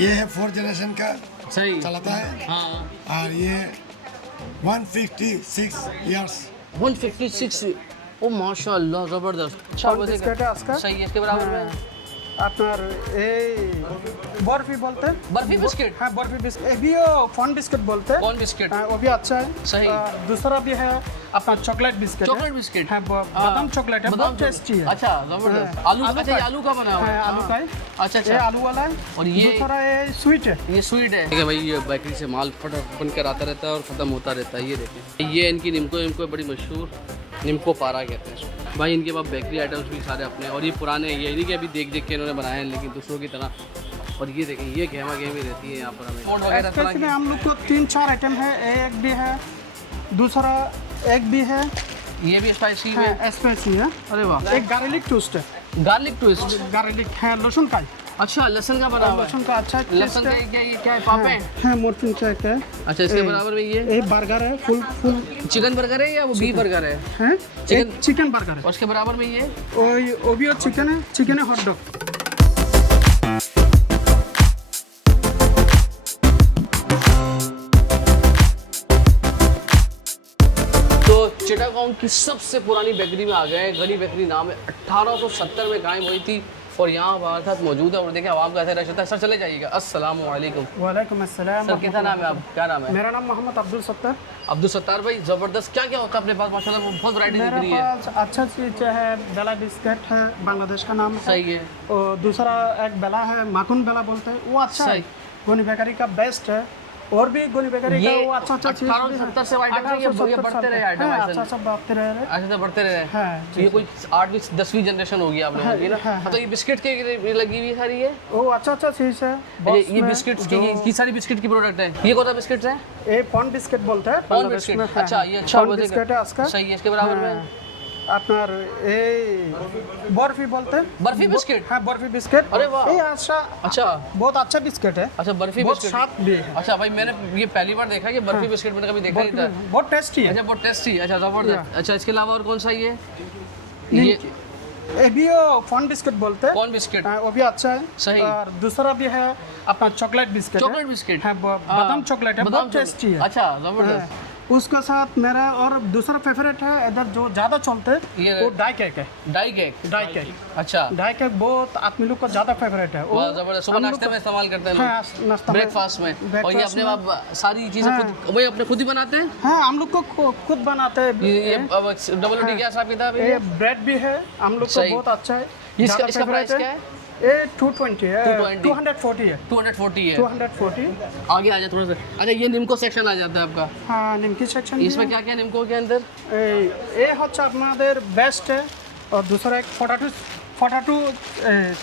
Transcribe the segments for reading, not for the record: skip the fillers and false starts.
ये है 4 जनरेशन का सही चलाता है। हाँ और ये 156 इयर्स 156 ओ माशाल्लाह जबरदस्त अच्छा कौन बिस्किट है उसका? सही है इसके बराबर में আপনার এই बर्फी बोलते हैं। बर्फी बिस्किट हाँ बर्फी बिस्किट भी वो फन बिस्किट बोलते हैं। कौन बिस्किट हाँ, वो भी अच्छा है। सही। दूसरा भी है अपना चॉकलेट बिस्किट। चॉकलेट बिस्किट हाँ बादाम चॉकलेट है, बहुत टेस्टी है। अच्छा जबरदस्त हाँ, आलू अच्छा ये आलू का बना हुआ हाँ, है आलू का है। अच्छा ये अच्छा आलू वाला है। और ये दूसरा ये स्वीट है। ये स्वीट है ठीक है भाई ये बेकरी से माल फटाफट बन कर आता रहता है और ख़त्म होता रहता है। ये देखें ये इनकी निम्को बड़ी मशहूर निम्को पारा कहते हैं भाई। इनके पास बेकरी आइटम्स भी सारे अपने और ये पुराने ये नहीं कि अभी देख देख के इन्होंने बनाए हैं लेकिन दूसरों की तरह। और ये देखें ये गहमा गहमी रहती है यहाँ पर हमें फोन वगैरह तरह इसमें हम लोग को 3-4 आइटम है। एक भी है, दूसरा एक भी है, की। ये भी स्पाइसी है हाँ, स्पाइसी है। अरे वाह एक गार्लिक टोस्ट है। गार्लिक ट्विस्ट गार्लिक है, लहसुन का है। अच्छा लहसुन का बना हुआ है लहसुन का अच्छा लहसुन का क्या ये क्या है पापे हैं? है मोर्चिन चेक है। अच्छा इसके बराबर में ये बर्गर है, फुल चिकन बर्गर है या वो बीफ बर्गर है है। चिकन- चिकन बर्गर है। और उसके बराबर में ये वो भी चिकन है, चिकन है हॉट डॉग। तो चिटागोंग की सबसे पुरानी बेकरी में आ गए। गनी बेकरी नाम है, 1870 में कायम हुई थी और यहाँ हमारे साथ मौजूद है। और देखिए आवाम का ऐसा रश होता है। सर चले जाइएगा। अस्सलाम वालेकुम वालेकुम अस्सलाम। सर कितना नाम है आप क्या नाम है? मेरा नाम मोहम्मद अब्दुल सत्तार। अब्दुल सत्तार भाई जबरदस्त क्या क्या होता है अपने पास माशाल्लाह बहुत वैरायटी दिख मेरे रही है। पास अच्छा चीज है, बेला बिस्किट है, बांग्लादेश का नाम है। सही है और दूसरा एक बेला है, माखून बेला बोलते हैं, वो अच्छा है। सही। गोनी बेकरी का बेस्ट है। और भी गोनी बेकरी का ये वो अच्छा चीज 1870 से आइटम है, ये बढ़ते रहे आइटम ऐसे अच्छा सब बढ़ते रहे। अच्छा तो बढ़ते रहे हाँ, तो ये कोई 8वीं 10वीं जनरेशन होगी आप लोगों की ना। हाँ। तो ये बिस्किट की लगी हुई सारी है वो अच्छा चीज है। ये बिस्किट्स की सारी बिस्किट की प्रोडक्ट है। ये कौन सा बिस्किट है? ये पॉन बिस्किट बोलते हैं कौन बांग्लादेश बिस्किट में। हाँ, अच्छा ये अच्छा पॉन बिस्किट है उसका। सही है इसके बराबर में हाँ, আপনার এই बर्फी बोलते हैं। बर्फी बिस्किट हाँ बर्फी बिस्किट। अरे वाह। ये अच्छा अच्छा बहुत अच्छा बिस्किट है। अच्छा बर्फी बहुत बिस्किट स्वाद भी है। अच्छा भाई मैंने ये पहली बार देखा कि बर्फी बिस्किट मैंने कभी देखा नहीं था। बहुत टेस्टी है। अच्छा बहुत टेस्टी अच्छा जबरदस्त। अच्छा इसके अलावा और कौन सा ये ये भी वो फन बिस्किट बोलते हैं। कौन बिस्किट हाँ, वो भी अच्छा है। सही। और दूसरा भी है अपना चॉकलेट बिस्किट। चॉकलेट बिस्किट हाँ बादाम चॉकलेट है, बहुत टेस्टी है। अच्छा जबरदस्त। हाँ, उसका साथ मेरा और दूसरा फेवरेट है इधर जो ज्यादा चलते हैं ये वो डाई केक है। डाई केक डाई केक अच्छा डाई केक बहुत आदमी लोग का ज्यादा फेवरेट है। वाह जबरदस्त। सुबह हम लोग नाश्ते में इस्तेमाल करते हैं हाँ, लोग नाश्ता में। ब्रेकफास्ट में। और ये breakfast अपने में। आप सारी चीजें खुद वही अपने खुद ही बनाते हैं। हाँ हम लोग को खुद बनाते हैं। ये डबल रोटी क्या हिसाब किताब है ये ब्रेड भी है हम लोग को सही। बहुत अच्छा है। इसका ज्यादा इसका प्राइस favorite क्या है? ये 220 है। 220 240 है। 240 है 240। आगे आ जाए थोड़ा सा। अच्छा ये निम्को सेक्शन आ जाता है आपका। हाँ निमकी सेक्शन इसमें क्या क्या निम्को के अंदर ये হচ্ছে আপনাদের बेस्ट है। और दूसरा एक पोटैटो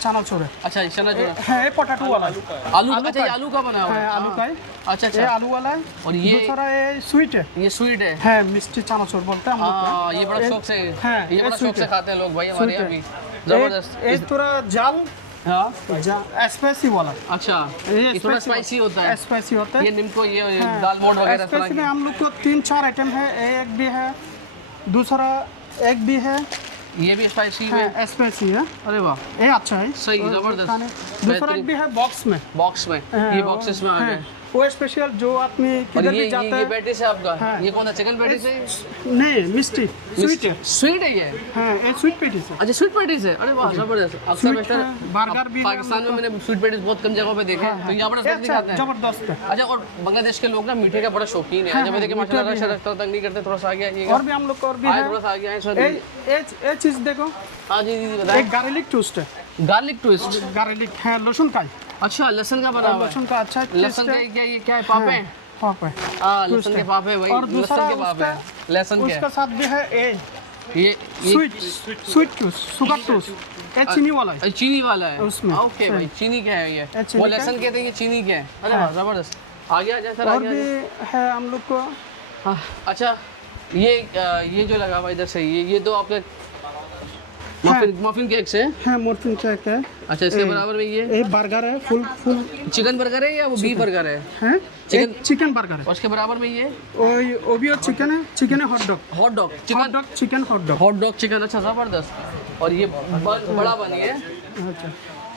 चानाचूर है। अच्छा ये चना जो हाँ ये पोटैटो वाला है। आलू अच्छा ये आलू का बना हुआ हाँ है आलू का है। अच्छा ये अच्छा आलू वाला है। और ये दूसरा ये स्वीट है। ये स्वीट है हाँ मिष्टी चानाचूर बोलते हैं हम लोग हाँ ये बड़ा शौक से हाँ, ये ये बड़ा शौक sweet से है। खाते हैं लोग भाई हमारे यहाँ भी जबरदस्त एक थोड़ा जाल हाँ स्पाइसी वाला। अच्छा ये थोड़ा स्पाइसी होता है। स्पाइसी होता है। ये निम्को ये दाल मोड वगैरह इस तरह स्पाइसी की। में हम लोग को 3-4 आइटम है। एक भी है, दूसरा एक भी है। ये भी स्पाइसी है हाँ, स्पाइसी है। अरे वाह ये अच्छा है। सही, और जबरदस्त। खाने- दूसरा बेहतरीन। एक भी है बॉक्स में। बॉक्स में हाँ, ये वो- बॉक्सेस में आ हाँ, गए। वो स्पेशल जो आदमी और किधर ये भी जाता ये है। पैटीज है आपका हाँ। ये कौन सा चिकन पैटीज है? नहीं मिष्टी स्वीट है। स्वीट है ये हाँ ये स्वीट पेटीज है। अच्छा स्वीट पैटीज है। अरे वाह जबरदस्त। अक्सर स्वीट बेहतर है, बर्गर भी है पाकिस्तान में मैंने स्वीट पैटीज बहुत कम जगहों पे देखे हैं तो यहाँ पर ये स्पेशली अच्छा खाते हैं। जबरदस्त है। अच्छा और बांग्लादेश के लोग ना मीठे का बड़ा शौकीन है। हाँ, जब हाँ, देखिए मीठा माशाल्लाह भी है। रश तंग नहीं करते थोड़ा सा आगे आइएगा। और भी हम लोग को और भी आए है। थोड़ा सा आगे आए सर। ये चीज देखो, हाँ जी जी बताएं। एक गार्लिक टोस्ट है। गार्लिक ट्विस्ट गार्लिक है, लहसुन का है। अच्छा लहसुन का बना हुआ है। लहसुन का अच्छा लहसुन taste का है। क्या ये क्या है पापे हैं? हाँ पे हाँ लहसुन के पापे भाई और लहसुन दूसरा के पापे हैं लहसुन के उसका साथ भी है ये स्वीट टोस्ट, शुगर टोस्ट। ये चीनी वाला है। चीनी वाला है उसमें। ओके भाई चीनी का है ये चीनी वो का। लहसुन के थे ये चीनी के हैं। अरे वाह जबरदस्त। आगे आ जाए सर और आगे आ भी जाए। है हम लोग को। हाँ, अच्छा ये जो लगा हुआ इधर से ये तो आपके मफिन केक्स है। है मोर्चिन चेक है। अच्छा इसके बराबर में ये बर्गर है, फुल चिकन बर्गर है या वो बीफ बर्गर है? है। चिकन- चिकन बर्गर है। और उसके बराबर में ये वो भी चिकन है। चिकन है hot dog. Hot dog hot chicken dog chicken hot dog. Hot dog chicken अच्छा जबरदस्त। और ये बड़ा बन है अच्छा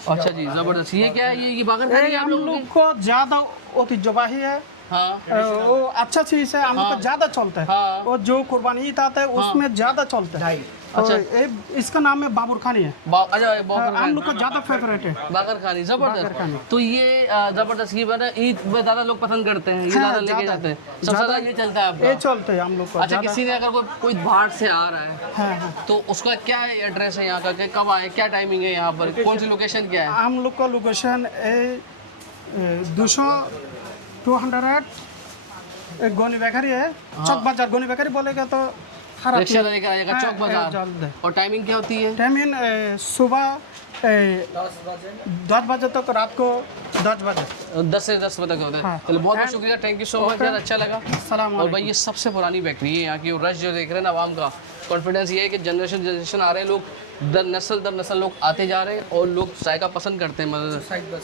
अच्छा जी, जबरदस्त। ये क्या है, ये बागर खानी है आप हम लोगों लोग की? को ज़्यादा ऐतिह्यवाही है, हाँ वो अच्छा चीज़ है, हम लोग को ज़्यादा चलता है। हाँ। वो जो कुर्बानी ईद आता है उसमें ज़्यादा चलता है। अच्छा। इसका नाम है बाबर खानी है। अच्छा बागर हम खानी, लोग का ज़्यादा फेवरेट है। बागर खानी बागर खानी। जबरदस्त। तो ये जबरदस्त, ये बना ईद में ज़्यादा लोग पसंद करते हैं, ये हाँ, ज़्यादा लेके ज़्यादा। जाते हैं, सबसे ज़्यादा ये चलता है ये आपका। चलते हैं हम लोग को अच्छा, ज़्यादा। किसी ने अगर कोई बाहर से आ रहा है हाँ हाँ, तो उसका क्या एड्रेस है यहाँ का, कि कब आए, क्या टाइमिंग है यहाँ पर, कौन सी लोकेशन क्या है? हम लोग का लोकेशन 200 गोनी बेकरी है, चौक बाजार। गोनी बेकरी बोलेगा तो रिक्शा लेकर आएगा चौक बाजार। जल्द है। और टाइमिंग क्या होती है? टाइमिंग सुबह 10 बजे तक, रात को 10 बजे। 10 से 10 बजे तक होता है। हाँ। चलो बहुत बहुत शुक्रिया, थैंक यू सो मच यार, अच्छा लगा। सलाम और भाई ये सबसे पुरानी बेकरी है यहाँ की, और रश जो देख रहे हैं ना आवाम का, कॉन्फिडेंस ये है कि जनरेशन आ रहे हैं, लोग दर नस्ल लोग आते जा रहे हैं, और लोग जायका पसंद करते हैं। मतलब